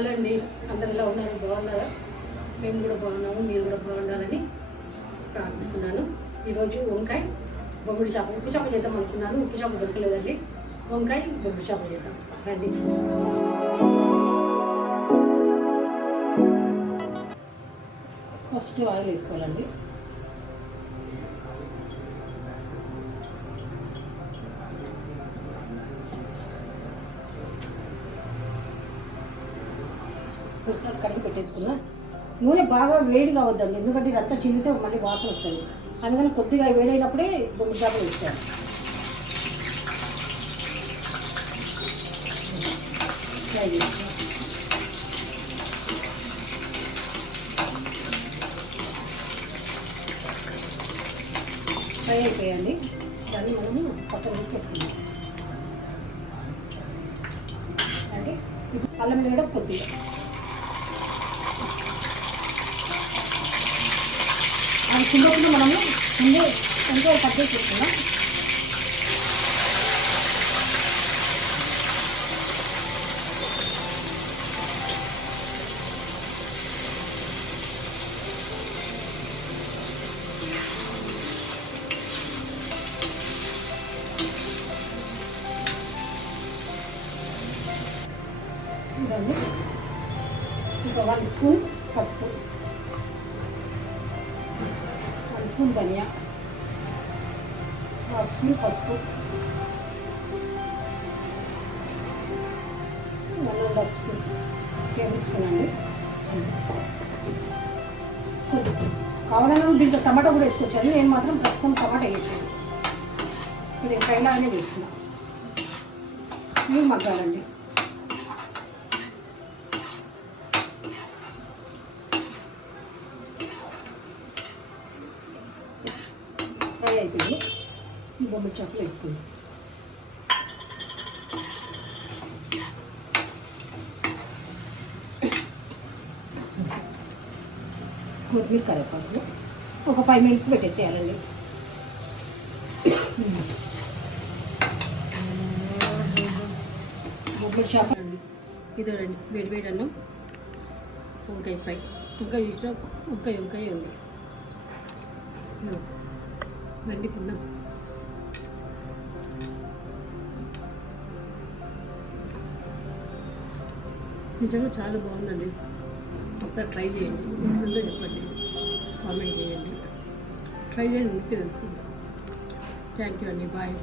Hello అండి, అందరు ఎలా ఉన్నారు? బాగున్నారా? మేము కూడా బాగున్నాము, మీరు కూడా బాగుండాలని ప్రార్థిస్తున్నాను. ఈరోజు వంకాయ బొమ్మిడి చేప, ఉప్పు చేప చేద్దాం అనుకున్నాను. ఉప్పు చేప దొరకలేదండి. వంకాయ బొమ్మిడి చేప చేద్దాం రండి. ఫస్ట్ ఆయిల్ వేసుకోవాలండి. ఒకసారి కడిగి పెట్టేసుకున్నా. నూనె బాగా వేడి కావద్దండి, ఎందుకంటే ఇదంతా చిందితే మళ్ళీ వాసన వస్తుంది. అందుకని కొద్దిగా వేడైనప్పుడే బొమ్మిడి చేపలు వేస్తాను. ఫ్రై అయిపోయాయండి. దాన్ని మనము పక్కన వేసి పెట్టుకున్నాం. అంటే అల్లం వేయడం కొద్దిగా మన చిన్నప్పుడు మనము ముందే వంకాయ కట్ చేసి పెట్టుకున్నాం. దాన్ని ఇంకా 1 స్పూన్ పసుపు, 1 స్పూన్ ధనియా, 1/2 స్పూన్ పసుపు, 1.5 స్పూన్ టేబుల్ స్పూన్ అండి. కావాలన్నా దీంట్లో టమాటా కూడా వేసుకొచ్చాను. నేను మాత్రం ప్రస్తుతం టమాటా వేసాను. ఇది ఫ్రైలాగానే వేసుకున్నాను. ఇవి మగ్గాలండి. ఫ్రై అయిపోయింది. ఈ బొమ్మిడి చేపలు వేసుకుంది. కొత్తిమీర కరివేపాకు ఒక 5 మినిట్స్ పెట్టేసేయాలండి. బొమ్మిడి చేప అండి. ఇదేనండి వేడి వేడి అన్నం, వంకాయ ఫ్రై. వంకాయ చూసిన వంకాయ ఉంది. రండి తిందాం. నిజంగా చాలా బాగుందండి. ఒకసారి ట్రై చేయండి. ఎట్లుందో చెప్పండి, కామెంట్ చేయండి. ట్రై చేయండి, మీకు తెలుస్తుంది. థ్యాంక్ యూ అండి. బాయ్.